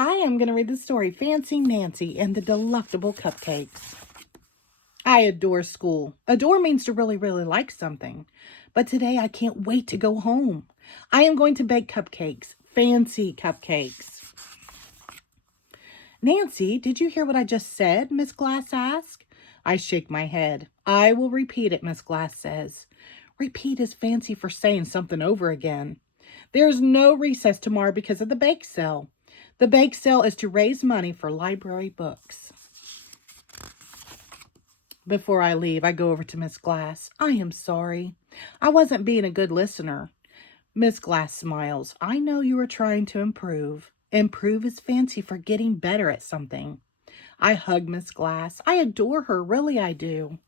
Hi, I'm going to read the story Fancy Nancy and the Delectable Cupcakes. I adore school. Adore means to really, really like something. But today I can't wait to go home. I am going to bake cupcakes, fancy cupcakes. Nancy, did you hear what I just said? Miss Glass asked. I shake my head. I will repeat it, Miss Glass says. Repeat is fancy for saying something over again. There's no recess tomorrow because of the bake sale. The bake sale is to raise money for library books. Before I leave, I go over to Miss Glass. I am sorry. I wasn't being a good listener. Miss Glass smiles. I know you are trying to improve. Improve is fancy for getting better at something. I hug Miss Glass. I adore her. Really, I do.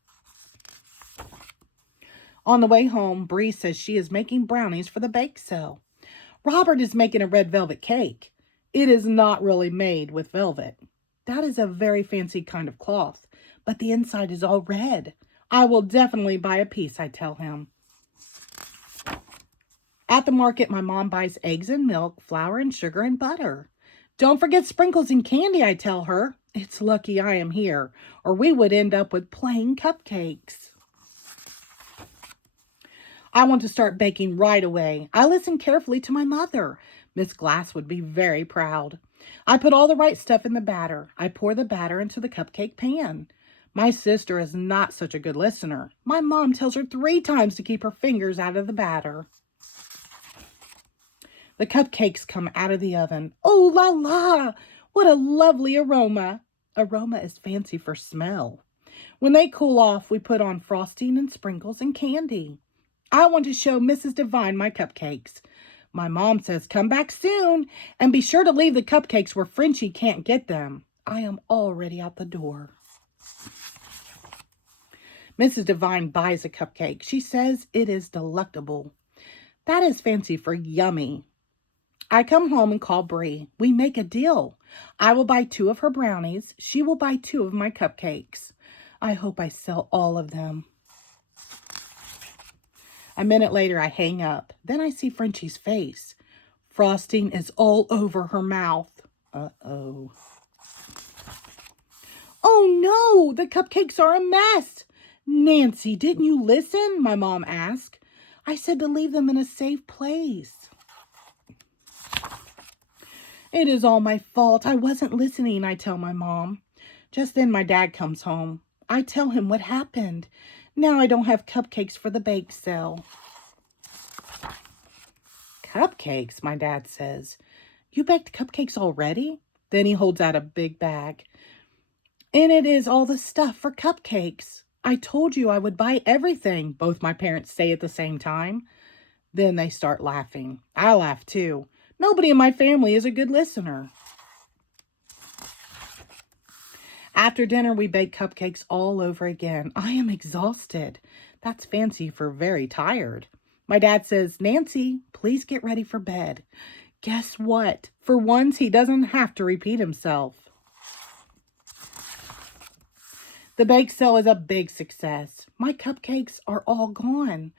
On the way home, Bree says she is making brownies for the bake sale. Robert is making a red velvet cake. It is not really made with velvet. That is a very fancy kind of cloth, but the inside is all red. I will definitely buy a piece, I tell him. At the market, my mom buys eggs and milk, flour and sugar and butter. Don't forget sprinkles and candy, I tell her. It's lucky I am here, or we would end up with plain cupcakes. I want to start baking right away. I listen carefully to my mother. Miss Glass would be very proud. I put all the right stuff in the batter. I pour the batter into the cupcake pan. My sister is not such a good listener. My mom tells her 3 times to keep her fingers out of the batter. The cupcakes come out of the oven. Oh, la la! What a lovely aroma. Aroma is fancy for smell. When they cool off, we put on frosting and sprinkles and candy. I want to show Mrs. Devine my cupcakes. My mom says, come back soon and be sure to leave the cupcakes where Frenchie can't get them. I am already out the door. Mrs. Devine buys a cupcake. She says it is delectable. That is fancy for yummy. I come home and call Bree. We make a deal. I will buy 2 of her brownies. She will buy 2 of my cupcakes. I hope I sell all of them. A minute later, I hang up. Then I see Frenchie's face. Frosting is all over her mouth. Uh-oh. Oh, no! The cupcakes are a mess! Nancy, didn't you listen? My mom asked. I said to leave them in a safe place. It is all my fault. I wasn't listening, I tell my mom. Just then my dad comes home. I tell him what happened. Now I don't have cupcakes for the bake sale. Cupcakes, my dad says. You baked cupcakes already? Then he holds out a big bag. And it is all the stuff for cupcakes. I told you I would buy everything, both my parents say at the same time. Then they start laughing. I laugh too. Nobody in my family is a good listener. After dinner, we bake cupcakes all over again. I am exhausted. That's fancy for very tired. My dad says, Nancy, please get ready for bed. Guess what? For once, he doesn't have to repeat himself. The bake sale is a big success. My cupcakes are all gone.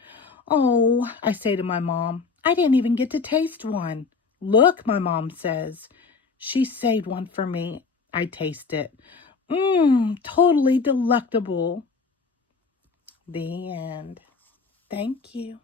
Oh, I say to my mom, I didn't even get to taste one. Look, my mom says. She saved one for me. I taste it. Totally delectable. The end. Thank you.